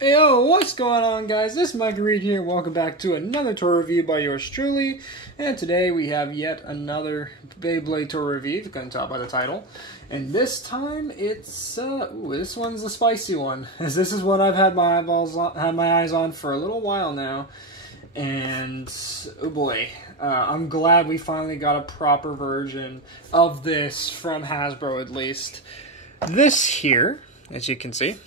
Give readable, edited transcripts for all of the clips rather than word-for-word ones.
Hey, yo, what's going on, guys? This is Mike Reed here. Welcome back to another toy review by yours truly. And today we have yet another Beyblade toy review, if you couldn't tell by the title. And this time it's this one's the spicy one, as this is what I've had my eyes on for a little while now. And oh boy, I'm glad we finally got a proper version of this from Hasbro, at least. This here, as you can see,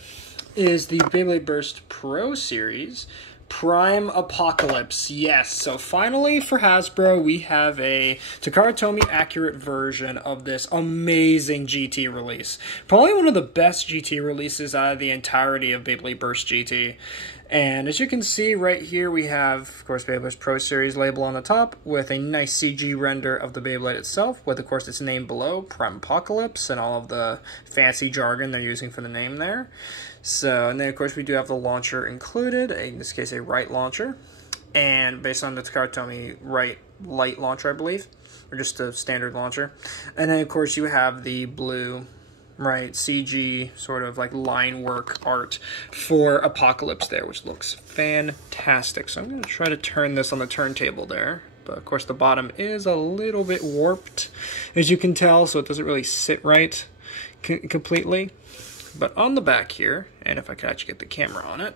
is the Beyblade Burst Pro Series Prime Apocalypse. Yes, so finally for Hasbro, we have a Takara Tomy accurate version of this amazing GT release. Probably one of the best GT releases out of the entirety of Beyblade Burst GT. And as you can see right here, we have, of course, Beyblade Pro Series label on the top with a nice CG render of the Beyblade itself, with, of course, its name below, Prime Apocalypse, and all of the fancy jargon they're using for the name there. So, and then, of course, we do have the launcher included, in this case, a right launcher, and based on the Takara Tomy right light launcher, I believe, or just a standard launcher. And then, of course, you have the blue CG sort of like line work art for Apocalypse there, which looks fantastic. So I'm going to try to turn this on the turntable there. But of course the bottom is a little bit warped, as you can tell, so it doesn't really sit right completely. But on the back here, and if I can actually get the camera on it,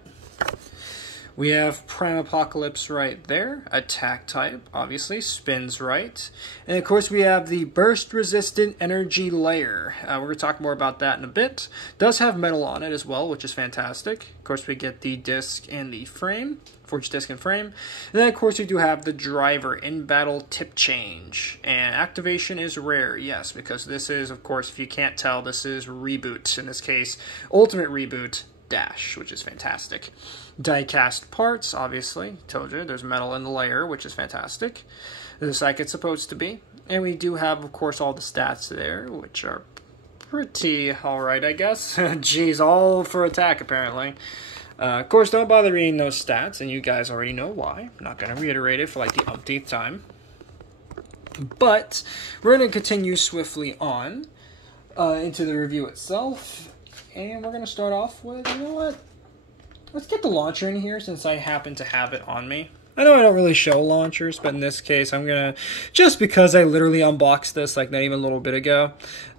we have Prime Apocalypse right there, attack type, obviously, spins right. And of course we have the burst resistant energy layer. We're going to talk more about that in a bit. Does have metal on it as well, which is fantastic. Of course we get the disc and the frame, forged disc and frame. And then of course we do have the driver in battle tip change. And activation is rare, yes, because this is, of course, if you can't tell, this is Reboot. In this case, Ultimate Reboot Dash, which is fantastic. Die-cast parts, obviously. Told you, there's metal in the layer, which is fantastic. Just like it's supposed to be. And we do have, of course, all the stats there, which are pretty alright, I guess. Geez, all for attack, apparently. Of course, don't bother reading those stats, and you guys already know why. I'm not going to reiterate it for like the umpteenth time. But we're going to continue swiftly on into the review itself. And we're going to start off with, you know what? Let's get the launcher in here since I happen to have it on me. I know I don't really show launchers, but in this case I'm going to, just because I literally unboxed this like not even a little bit ago,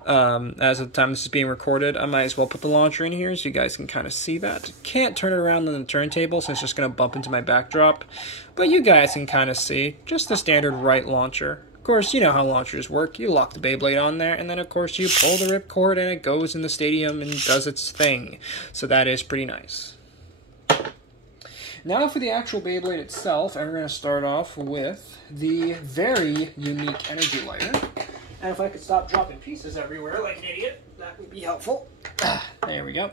as of the time this is being recorded, I might as well put the launcher in here so you guys can kind of see that. Can't turn it around on the turntable, so it's just going to bump into my backdrop. But you guys can kind of see just the standard right launcher. Of course, you know how launchers work. You lock the Beyblade on there, and then of course you pull the ripcord and it goes in the stadium and does its thing. So that is pretty nice. Now for the actual Beyblade itself, and we're going to start off with the very unique energy layer. And if I could stop dropping pieces everywhere like an idiot, that would be helpful. There we go.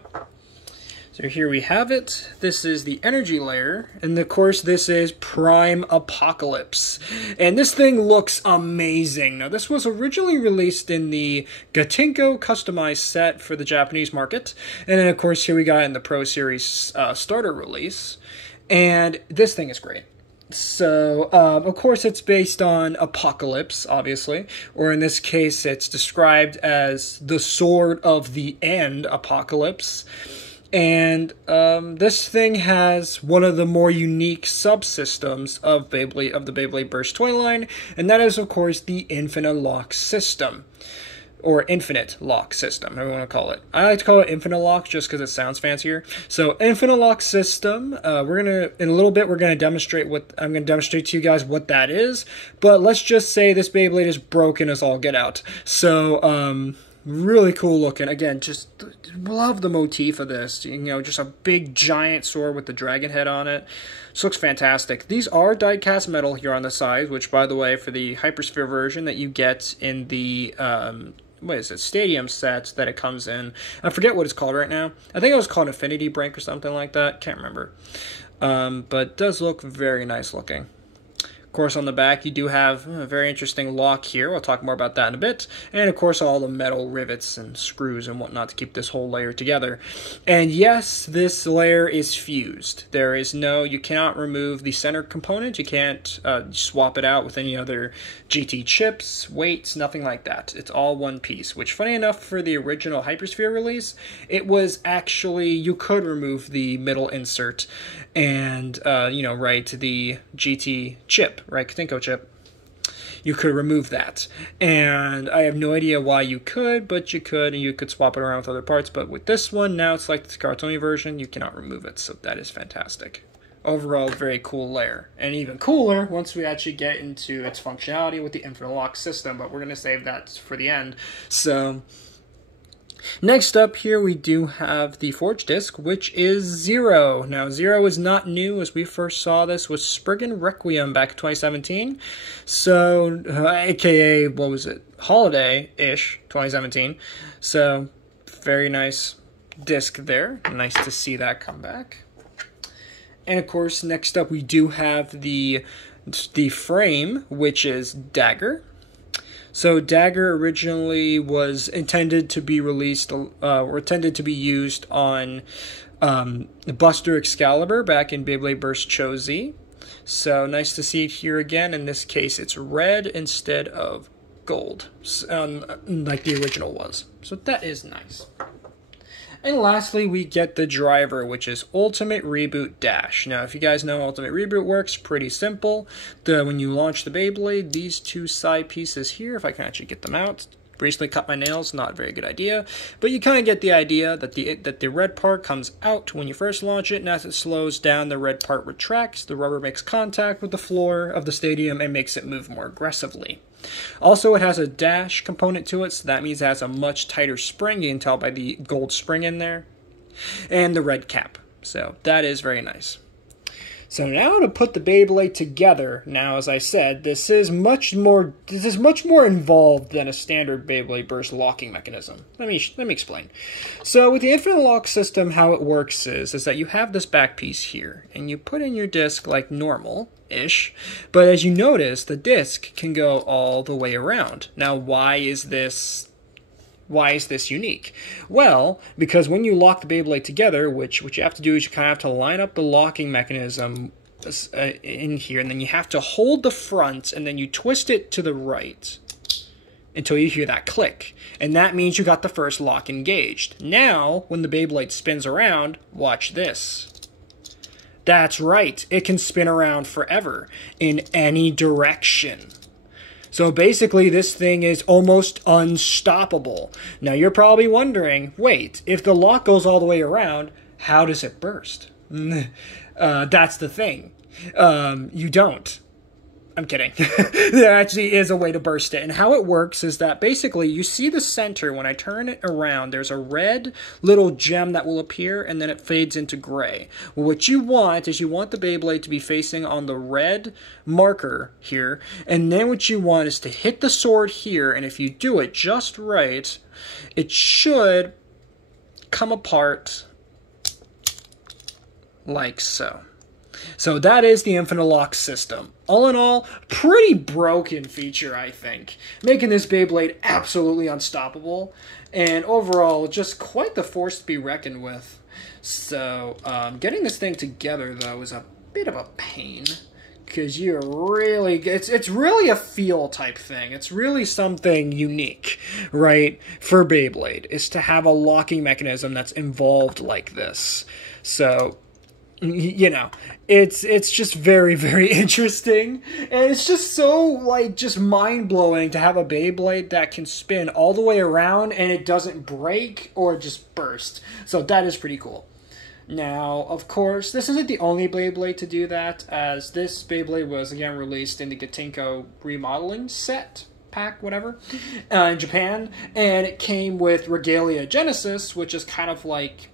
So here we have it. This is the energy layer, and of course this is Prime Apocalypse. And this thing looks amazing. Now this was originally released in the Gatinko customized set for the Japanese market, and then of course here we got it in the Pro Series starter release. And this thing is great. So, of course, it's based on Apocalypse, obviously. Or in this case, it's described as the Sword of the End Apocalypse. And this thing has one of the more unique subsystems of the Beyblade Burst toy line. And that is, of course, the Infinite Lock system. Or Infinite Lock system, however you want to call it. I like to call it Infinite Lock just because it sounds fancier. So, Infinite Lock system, in a little bit, I'm going to demonstrate to you guys what that is. But let's just say this Beyblade is broken as all get out. So, really cool looking. Again, just love the motif of this. You know, just a big giant sword with the dragon head on it. This looks fantastic. These are die-cast metal here on the sides, which, by the way, for the Hypersphere version that you get in the stadium set that it comes in. I forget what it's called right now. I think it was called Infinity Break or something like that. Can't remember. But it does look very nice looking. Of course, on the back, you do have a very interesting lock here. We'll talk more about that in a bit. And, of course, all the metal rivets and screws and whatnot to keep this whole layer together. And, yes, this layer is fused. There is no... You cannot remove the center component. You can't swap it out with any other GT chips, weights, nothing like that. It's all one piece, which, funny enough, for the original Hypersphere release, it was actually... You could remove the middle insert and, write the GT chip, right, Katinko chip. You could remove that. And I have no idea why you could, but you could, and you could swap it around with other parts. But with this one, now it's like the cartoni version, you cannot remove it, so that is fantastic. Overall, very cool layer. And even cooler once we actually get into its functionality with the infinite lock system, but we're going to save that for the end. So... Next up here, we do have the Forge Disc, which is Zero. Now, Zero is not new, as we first saw this with Spriggan Requiem back in 2017. So, aka, what was it? Holiday-ish, 2017. So, very nice disc there. Nice to see that come back. And, of course, next up, we do have the frame, which is Dagger. So Dagger originally was intended to be released, or intended to be used on Buster Excalibur back in Beyblade Burst Cho Z. So nice to see it here again. In this case, it's red instead of gold, like the original was. So that is nice. And lastly, we get the driver, which is Ultimate Reboot Dash. Now, if you guys know how Ultimate Reboot works, pretty simple. When you launch the Beyblade, these two side pieces here, if I can actually get them out, recently cut my nails, not a very good idea, but you kind of get the idea that the red part comes out when you first launch it, and as it slows down, the red part retracts, the rubber makes contact with the floor of the stadium and makes it move more aggressively. Also, it has a dash component to it, so that means it has a much tighter spring. You can tell by the gold spring in there. And the red cap. So, that is very nice. So now to put the Beyblade together, now as I said, this is much more involved than a standard Beyblade Burst locking mechanism. Let me explain. So with the infinite lock system, how it works is that you have this back piece here, and you put in your disc like normal-ish, but as you notice, the disc can go all the way around. Now why is this unique? Well, because when you lock the Beyblade together, which what you have to do is you kind of have to line up the locking mechanism in here, and then you have to hold the front, and then you twist it to the right until you hear that click. And that means you got the first lock engaged. Now, when the Beyblade spins around, watch this. That's right, it can spin around forever in any direction. So basically, this thing is almost unstoppable. Now, you're probably wondering, wait, if the lock goes all the way around, how does it burst? That's the thing. You don't. I'm kidding. There actually is a way to burst it. And how it works is that basically you see the center. When I turn it around, there's a red little gem that will appear, and then it fades into gray. Well, what you want is you want the Beyblade to be facing on the red marker here. And then what you want is to hit the sword here. And if you do it just right, it should come apart like so. So that is the infinite lock system. All in all, pretty broken feature, I think. Making this Beyblade absolutely unstoppable. And overall, just quite the force to be reckoned with. So, getting this thing together, though, is a bit of a pain. Because you're really... It's really a feel type thing. It's really something unique, right, for Beyblade. Is to have a locking mechanism that's involved like this. So... You know, it's just very, very interesting, and it's just so, like, just mind-blowing to have a Beyblade that can spin all the way around and it doesn't break or just burst. So that is pretty cool. Now, of course, this isn't the only Beyblade to do that, as this Beyblade was, again, released in the Katinko remodeling set pack, whatever, in Japan, and it came with Regalia Genesis, which is kind of like...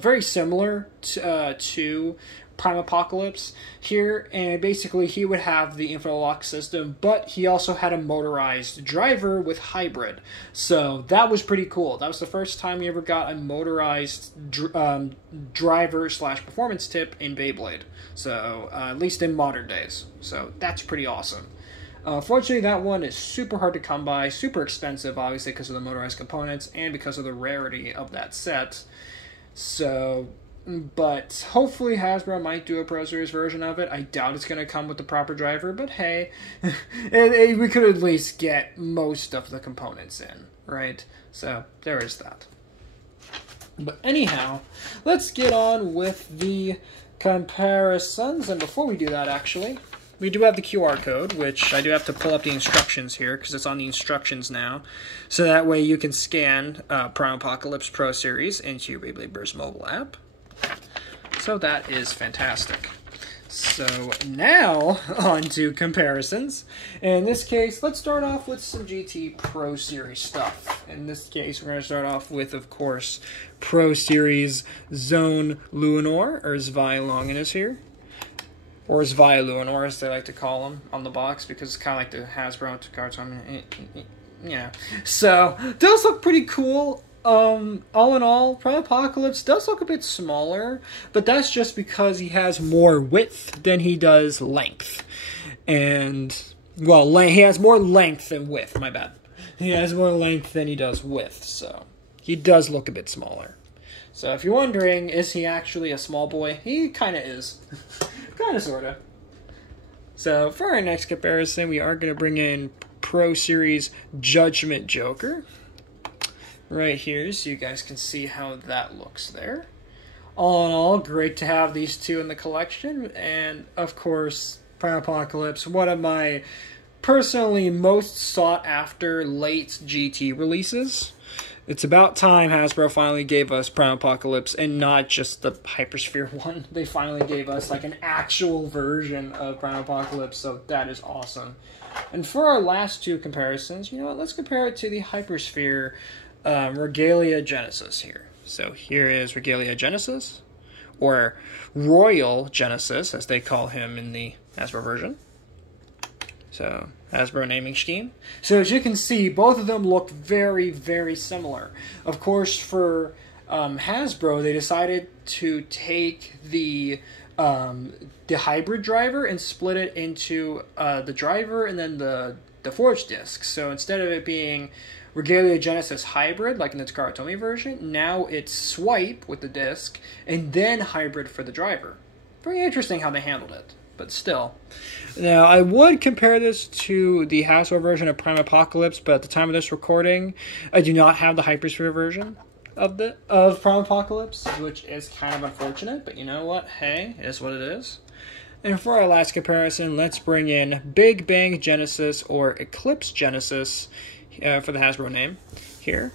very similar to Prime Apocalypse here, and basically he would have the infinite lock system, but he also had a motorized driver with hybrid. So that was pretty cool. That was the first time we ever got a motorized driver slash performance tip in Beyblade. So at least in modern days. So that's pretty awesome. Fortunately, that one is super hard to come by, super expensive, obviously, because of the motorized components and because of the rarity of that set. So, but hopefully Hasbro might do a Pro Series version of it. I doubt it's going to come with the proper driver, but hey, we could at least get most of the components in, right? So, there is that. But anyhow, let's get on with the comparisons, and before we do that, actually, we do have the QR code, which I do have to pull up the instructions here, because it's on the instructions now, so that way you can scan Prime Apocalypse Pro Series into your Beyblade Burst mobile app. So that is fantastic. So now, on to comparisons. In this case, let's start off with some GT Pro Series stuff. In this case, we're going to start off with, of course, Pro Series Zone Luinor, or Zwei Longinus here. Or Zwei Luinor, as they like to call him on the box, because it's kind of like the Hasbro cards. I mean, yeah. So, those look pretty cool. All in all, Prime Apocalypse does look a bit smaller, but that's just because he has more width than he does length. And, well, he has more length than width, my bad. He has more length than he does width, so he does look a bit smaller. So if you're wondering, is he actually a small boy? He kind of is. Kind of, sort of. So for our next comparison, we are going to bring in Pro Series Judgment Joker. Right here, so you guys can see how that looks there. All in all, great to have these two in the collection. And, of course, Prime Apocalypse, one of my personally most sought-after late GT releases. It's about time Hasbro finally gave us Prime Apocalypse, and not just the Hypersphere one. They finally gave us, like, an actual version of Prime Apocalypse, so that is awesome. And for our last two comparisons, you know what, let's compare it to the Hypersphere Regalia Genesis here. So here is Regalia Genesis, or Royal Genesis, as they call him in the Hasbro version. So, Hasbro naming scheme. So as you can see, both of them look very, very similar. Of course, for Hasbro, they decided to take the hybrid driver and split it into the driver and then the forge disc. So instead of it being Regalia Genesis Hybrid, like in the Takara version, now it's Swipe with the disc, and then Hybrid for the driver. Very interesting how they handled it, but still. Now, I would compare this to the Hasbro version of Prime Apocalypse, but at the time of this recording, I do not have the Hypersphere version of Prime Apocalypse, which is kind of unfortunate, but you know what? Hey, it is what it is. And for our last comparison, let's bring in Big Bang Genesis, or Eclipse Genesis, for the Hasbro name here.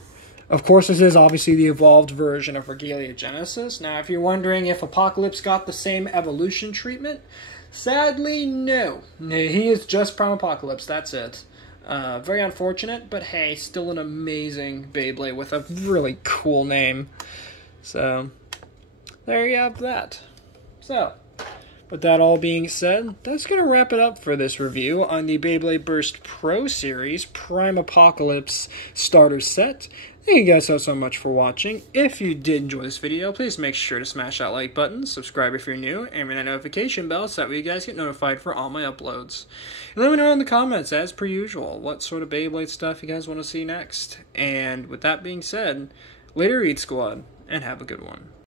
Of course, this is obviously the evolved version of Regalia Genesis. Now, if you're wondering if Apocalypse got the same evolution treatment, sadly, no. He is just Prime Apocalypse, that's it. Very unfortunate, but hey, still an amazing Beyblade with a really cool name. So, there you have that. So, with that all being said, that's going to wrap it up for this review on the Beyblade Burst Pro Series Prime Apocalypse Starter Set. Thank you guys so much for watching. If you did enjoy this video, please make sure to smash that like button, subscribe if you're new, and ring that notification bell so that way you guys get notified for all my uploads. And let me know in the comments, as per usual, what sort of Beyblade stuff you guys want to see next. And with that being said, later Eat Squad, and have a good one.